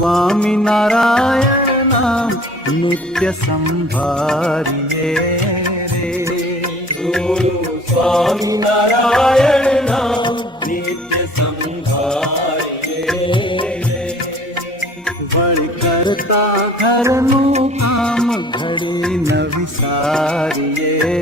સ્વામિનારાયણ નામ નિત્ય સંભાળીએ રે. સ્વામિનારાયણ નામ નિત્ય સંભાળીએ રે. વળી કરતા ઘરનું કામ ઘડી ન વિસારીએ